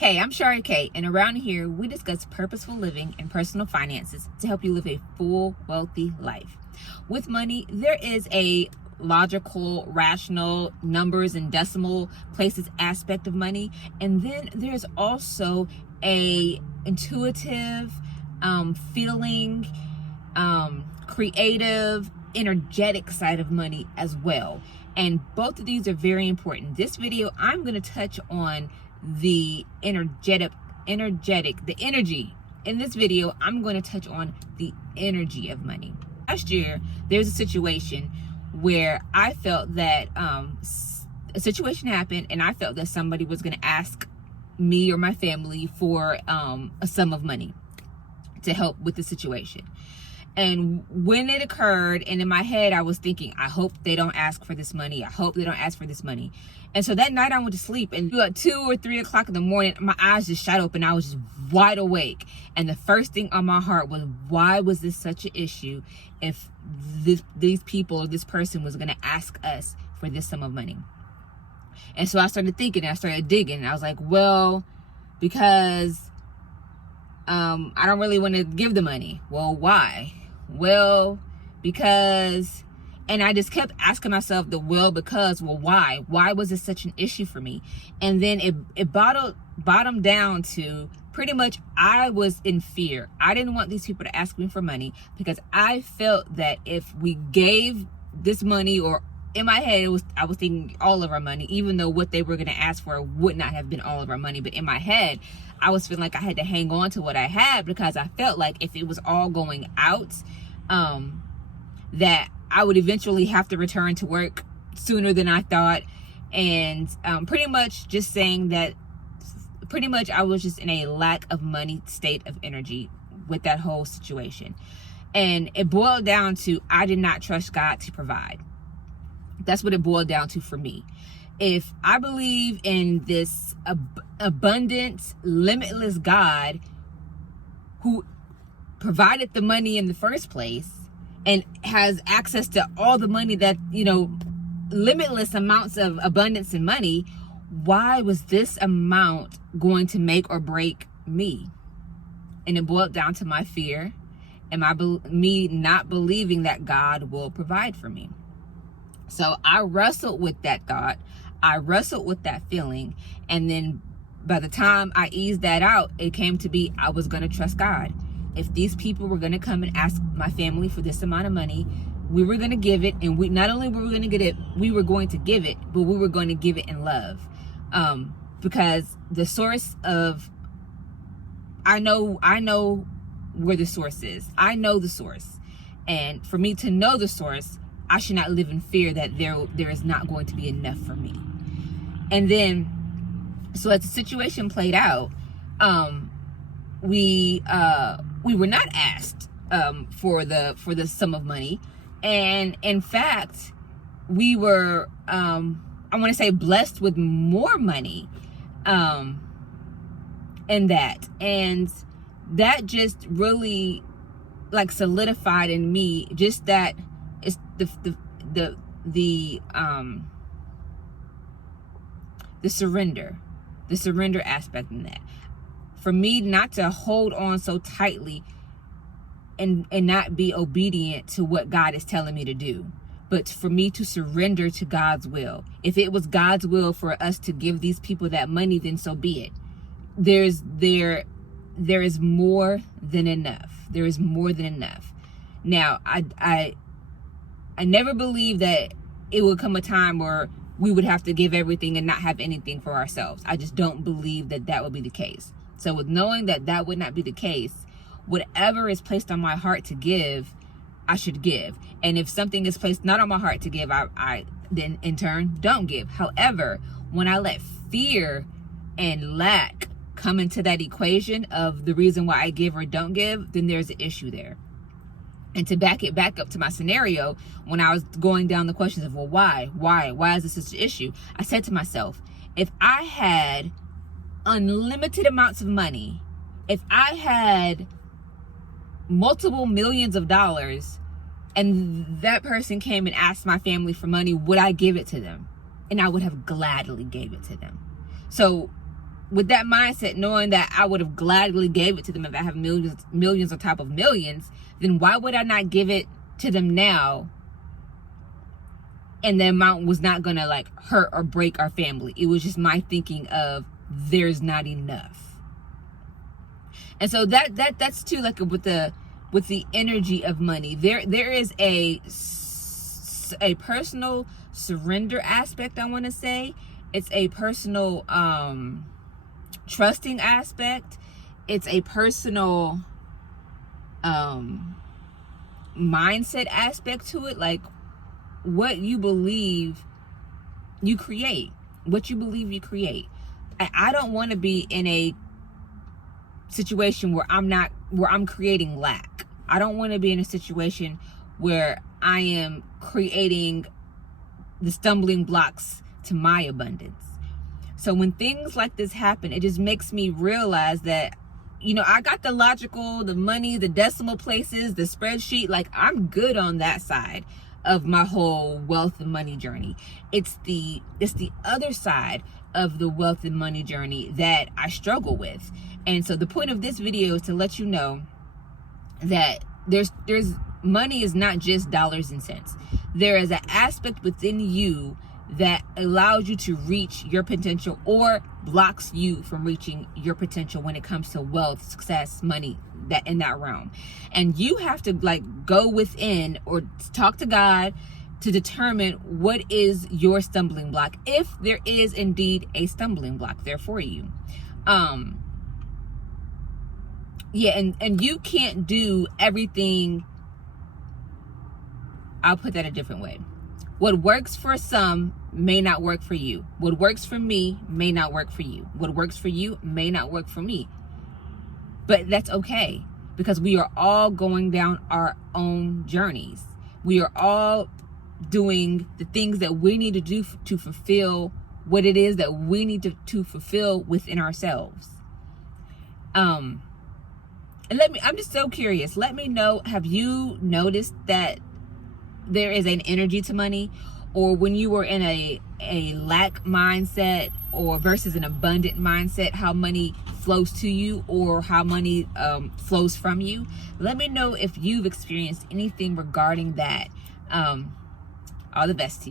Hey, I'm Shari Kaye, and around here we discuss purposeful living and personal finances to help you live a full, wealthy life. With money, there is a logical, rational, numbers and decimal places aspect of money, and then there's also a intuitive, feeling, creative, energetic side of money as well. And both of these are very important. This video, I'm going to touch on the energy. In this video, I'm going to touch on the energy of money. Last year, there's a situation where I felt that a situation happened and I felt that somebody was going to ask me or my family for a sum of money to help with the situation. And when it occurred, and in my head, I was thinking, I hope they don't ask for this money. I hope they don't ask for this money. And so that night I went to sleep, and at 2 or 3 o'clock in the morning, my eyes just shot open. I was just wide awake. And the first thing on my heart was, why was this such an issue if these people or this person was going to ask us for this sum of money? And so I started thinking, and I started digging. And I was like, well, because I don't really want to give the money. Well, why? Well, because, and I just kept asking myself why? Why was it such an issue for me? And then it bottomed down to pretty much I was in fear. I didn't want these people to ask me for money because I felt that if we gave this money, or in my head, I was thinking all of our money, even though what they were going to ask for would not have been all of our money. But in my head, I was feeling like I had to hang on to what I had because I felt like if it was all going out, that I would eventually have to return to work sooner than I thought. And pretty much just saying that pretty much I was just in a lack of money state of energy with that whole situation. And it boiled down to, I did not trust God to provide. That's what it boiled down to for me. If I believe in this abundant, limitless God who provided the money in the first place and has access to all the money that, limitless amounts of abundance and money, why was this amount going to make or break me? And it boiled down to my fear and me not believing that God will provide for me. So I wrestled with that thought. I wrestled with that feeling. And then by the time I eased that out, it came to be, I was going to trust God. If these people were going to come and ask my family for this amount of money, we were going to give it. And not only were we going to get it, we were going to give it, but we were going to give it in love. Because the source of, I know where the source is. I know the source. And for me to know the source, I should not live in fear that there is not going to be enough for me. And then, so as the situation played out, we were not asked for the sum of money, and in fact, we were I want to say blessed with more money, in that, and that just really like solidified in me just that. It's the surrender aspect in that. For me not to hold on so tightly and not be obedient to what God is telling me to do, but for me to surrender to God's will. If it was God's will for us to give these people that money, then so be it. There is more than enough. There is more than enough. Now, I never believed that it would come a time where we would have to give everything and not have anything for ourselves. I just don't believe that would be the case. So with knowing that would not be the case, whatever is placed on my heart to give, I should give. And if something is placed not on my heart to give, I then in turn don't give. However, when I let fear and lack come into that equation of the reason why I give or don't give, then there's an issue there. And to back up to my scenario, when I was going down the questions of, well, why is this such an issue? I said to myself, if I had unlimited amounts of money, if I had multiple millions of dollars and that person came and asked my family for money, would I give it to them? And I would have gladly gave it to them. So with that mindset, knowing that I would have gladly gave it to them if I have millions on top of millions, then why would I not give it to them now? And the amount was not gonna like hurt or break our family. It was just my thinking of there's not enough. And so that's too, like with the energy of money, there is a personal surrender aspect, I want to say. It's a personal trusting aspect. It's a personal mindset aspect to it. Like, what you believe you create. What you believe you create. I don't want to be in a situation where I'm creating lack. I don't want to be in a situation where I am creating the stumbling blocks to my abundance. So when things like this happen, it just makes me realize that, you know, I got the logical, the money, the decimal places, the spreadsheet. Like, I'm good on that side of my whole wealth and money journey. It's the other side of the wealth and money journey that I struggle with. And so the point of this video is to let you know that there's money is not just dollars and cents. There is an aspect within you that allows you to reach your potential or blocks you from reaching your potential when it comes to wealth, success, money, that in that realm. And you have to like go within or talk to God to determine what is your stumbling block, if there is indeed a stumbling block there for you. Yeah, and you can't do everything. I'll put that a different way. What works for some may not work for you. What works for me may not work for you. What works for you may not work for me. But that's okay, because we are all going down our own journeys. We are all doing the things that we need to do to fulfill what it is that we need to fulfill within ourselves. And I'm just so curious. Let me know, have you noticed that there is an energy to money, or when you were in a lack mindset or versus an abundant mindset, how money flows to you or how money flows from you? Let me know if you've experienced anything regarding that. All the best to you.